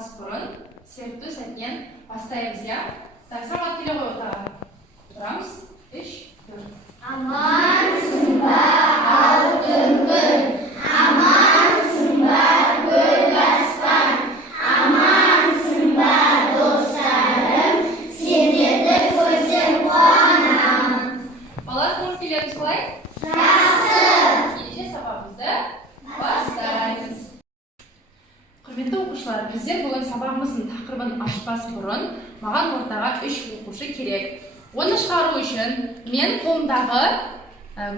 ашпас бұрын сертту сәттен бастаймыз, я? Так, самат келе ғой ортаға. Тұрамыз. 3, 4. Амансың ба, алтын күн, амансың ба, көк аспан, амансың ба, достарым, сендерді көрсем қуанамын. Балалар, көңіл күйлеріңіз қалай? Жақсы. Келесі сабағымызды бастаймыз. Құрметті оқушылар, біздер бүгін сабағымыздың тақырыбын ашпас бұрын маған ортаға 3 оқушы керек. Оны шығару үшін мен қолымдағы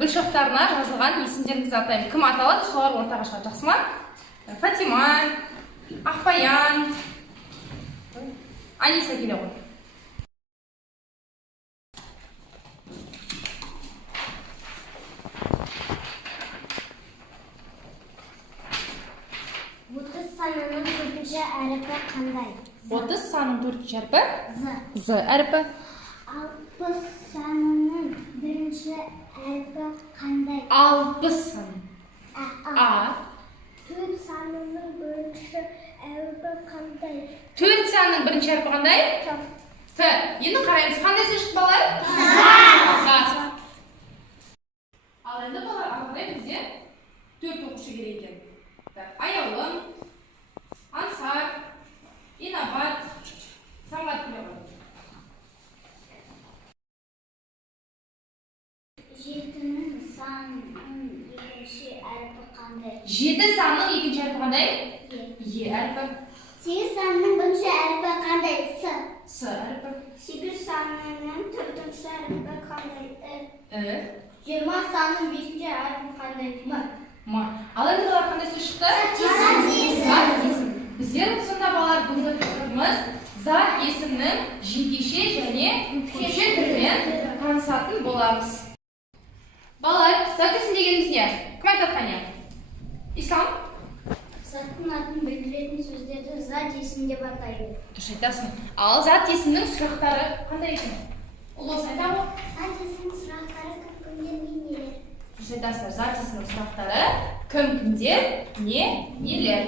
гүл шоқтарына жазылған есімдеріңізді атаймын. Кім аталады, солар ортаға шығады, жақсы ма? Фатима, Ақбаян, Аниса келе ғой. Санының төртінші әріпі қандай? 30 санның төртінші әріпі? З. Әріпі. 60 санының бірінші әріпі қандай? 60 сан. А. 4 санының бірінші әріпі қандай? 4 санның бірінші әріпі қандай? Т. Енді қараймыз, қандай сөз шықты балалар? З. Ал енді балалар, ары бізде 4 оқушы керек екен. Аяулым, Ансар, Инабат, Самғат келе ғой. 7-нің санының екінші әріпі қандай? 7 санның екінші әріпі қандай? Е әріпі. 8 санының бірінші әріпі қандай? С әріпі. 8 санының төртінші әріпі қандай? Э. 20 санның бесінші әріпі қандай? М. Ал енді балалар, қандай сөз шықты? Зат есім. Біздер сонда балалар бүгінгі тақырыбымыз зат есімнің жекеше және көпше түрімен танысатын боламыз. Балалар, зат есім дегеніміз не? Кім айтады қане? Ислам? Заттың атын білдіретін сөздерді зат есім деп атайды. Дұрыс айтасың. Ал зат есімнің сұрақтары қандай екен? Ұлыс айта ғой. Зат есімнің сұрақтары кім-кімдер, нелер? Дұрыс айтасыңдар, зат есімнің сұрақтары кім-кімдер, нелер?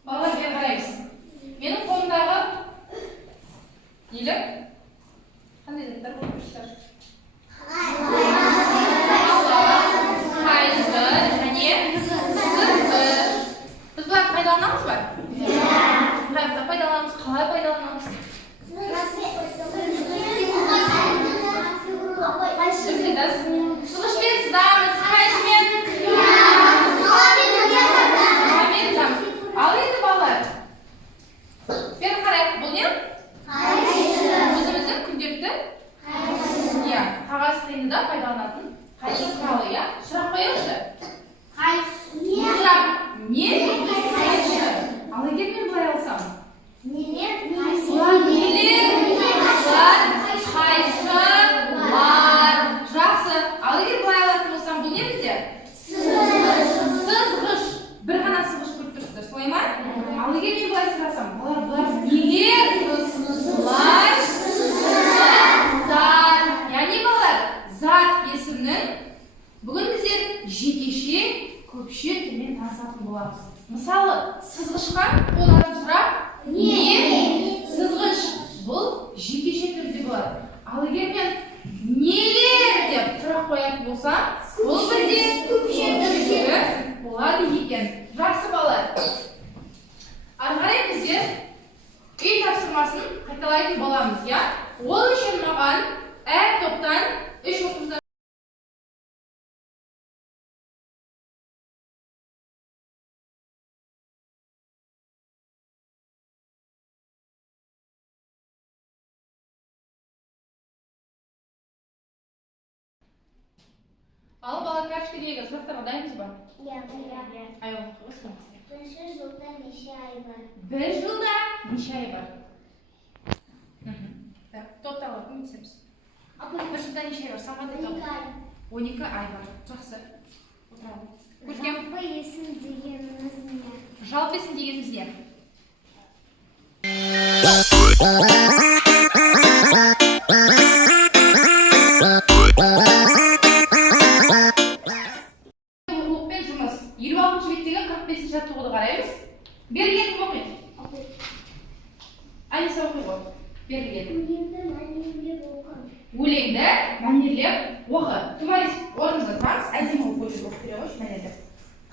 Балалар, бері қараймыз. Менің қолымдағы нелер? Қандай заттар болып тұрсыздар? Қайғы және сызғыш. Біз бұларды пайдаланамыз ба? Қайықта пайдаланамыз, қалай пайдаланамыз? Сызғышпен сызамыз, қайшымен ал енді балалар, бері қарайық, бұл не? Өзіміздің күнделікті қағаз қиынында пайдаланатын қайшы құралы, иә? Сұрақ қояйықшы. Сұрақ не? Қайшы. Ал егер мен былай алсам? Нелер? Қайшы бар. Жақсы. Ал егер былай алатын болсам, бұл не бізде? Сызғыш. Бір ғана сызғыш көріп тұрсыздар, солай ма? Ал егер мен былай сұрасам, бұлар нелер? Бұлар зат. Яғни балалар, зат есімнің бүгін біздер жекеше, көпше түрмен танысатын боламыз. Мысалы, сызғышқа қолдарын сұрап, не? Сызғыш. Бұл жекеше түрде болады. Ал егер мен нелер деп сұрақ қоятын болсам, бұл бізде көпше түрде болады екен. Жақсы балалар. Ары қарай біздер үй тапсырмасын қайталайтын боламыз, я? Ол үшін маған әр топтан 3 оқушыдан ал балалар, карточкадегі сұрақтарға дайынбыз ба? Аяулым, қойсаңыз. Бірінші жылда неше ай бар? Бір жылда неше ай бар? Топтауға көмектесеміз. Бір жылда неше ай бар? Сағат айтамын. 12 ай бар. Жақсы. Көркем. Жалпы есім дегеніміз не? Жалпы есім дегеніміз не? Оқулықпен жұмыс. 26-ші беттегі 45-ші жаттығуды қараймыз. Берген кім оқиды? Өлеңді мәнерлеп оқы. Тумарис, орныңызға тұрыңыз, әдемі оқып оқып бере қойшы, мәнерлеп.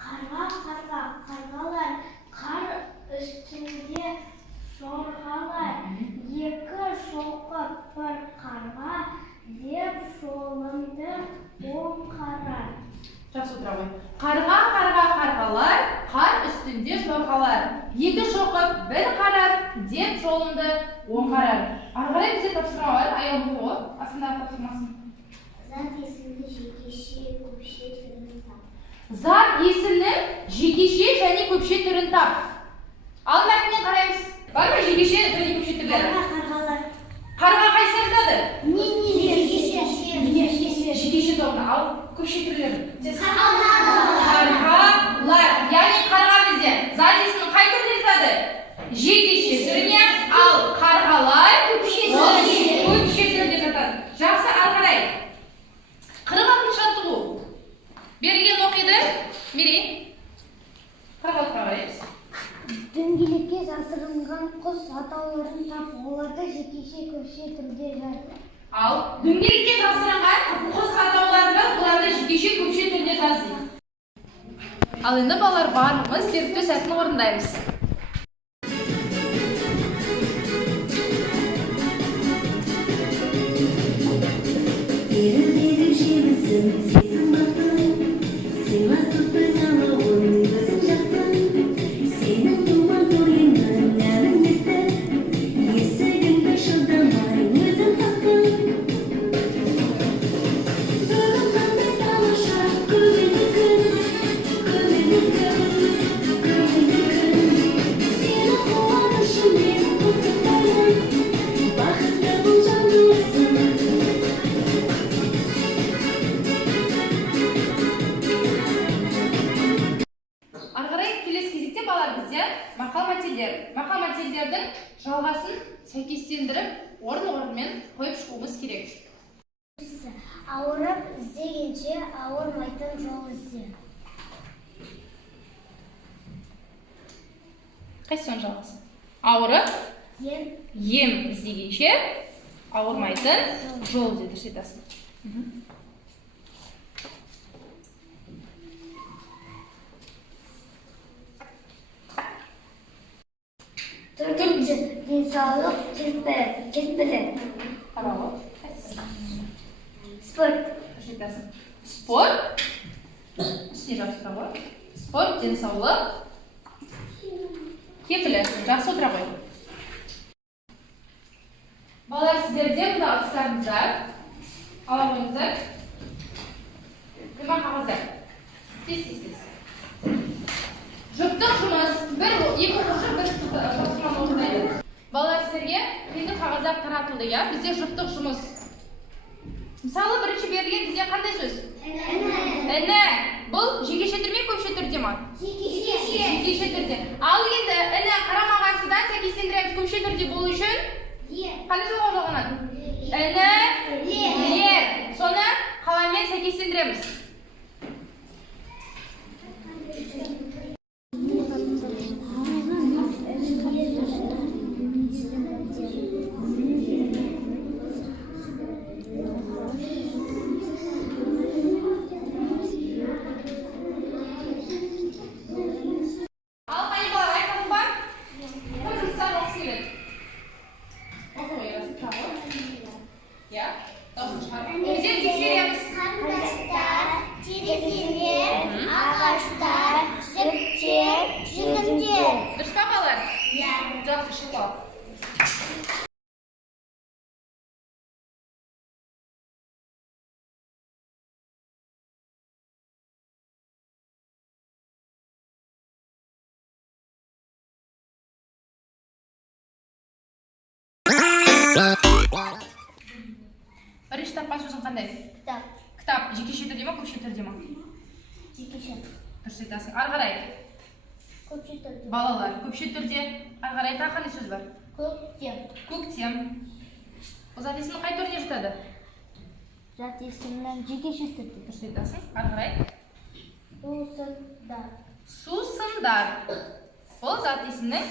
Қарға, қарға, қарғалар, қар үстінде жорғалар, екі шоқып бір қарға, деп жолымды оң қарар. Жақсы отыра ғой. Қарға, қарға, қарғалар, қар үстінде жорғалар, екі шоқып бір қарар, деп жолымды оң қарар. Ары қарай бізде тапсырма бар, аяғын қойып, астындағы тапсырмасын. Зат есімді жекеше, көпше түрін тап. Зат есімнің жекеше және көпше түрін тап. Ал мәтіннен қараймыз. Бар ма жекеше және көпше түрлері? Қарғалар. Қарға қайсы айтады? Жекеше. тобына. Ал көпше түрлері? Қарғалар. Қарғалар. Яғни қарға бізде зат есімнің қай түріне жатады? Жекеше түріне, ал қарғалар көпше түріне жатады. Жақсы, ары қарай. 46-шы жаттығу. Берілген оқиды. Мерей. 46-ға қараймыз. Дөңгелекке жасырынған құс атауларын тап, оларды жекеше көпше түрде жазды. Ал дөңгелекке жасырынған құс атауларын оларды жекеше көпше түрде жазды. Ал енді балалар барлығымыз зерттеу сәтін орындаймыз. Мақал-мәтелдердің жалғасын сәйкестендіріп, орын-орынмен қойып шығуымыз керек. Ауырып іздегенше ауырмайтын жол ізде. Қайсының жалғасы? Ауырып ем іздегенше ауырмайтын жол ізде. Дұрыс айтасың. Төртінші, денсаулық жетпілі. Қарауы. Спорт. Дұрыс айтасың. Спорт. Үстіне жақсы тұра ғой. Спорт, денсаулық. Кепілі. Жақсы отыра ғой. Балалар, сіздерде бұндағы ыдыстарыңыздар. Ала қойыңыздар. Қимақ қағаздар. Тез. Жұптық жұмыс. Екі ұжым бір тапсырманы орындайды. Балалар, сіздерге қиындық қағаздар таратылды, иә? Бізде жұптық жұмыс. Мысалы, бірінші берілген бізде қандай сөз? Іні. Бұл жекеше түрме, көпше түрде ма? Жекеше түрде. Ал енді іні қарама-қарсыдан сәйкестендіреміз көпше түрде болу үшін қандай жолға жалғанады? Іні, лер. Соны қаламмен сәйкестендіреміз. Дұрыс па, балалар? Жақсы, шықпау. Бірінші тапқан сөзің қандай? Кітап. Жекеше түрде ма, көпше түрде ма? Жекеше. Дұрыс айтасың. Ары қарай. Көпше түрде. Балалар, көпше түрде. Ары қарай тағы қандай сөз бар? Көктем. Көктем. Бұл зат есімнің қай түріне жатады? Зат есімнің жекеше түрде. Дұрыс айтасың. Ары қарай. Сусындар. Сусындар. Бұл зат есімнің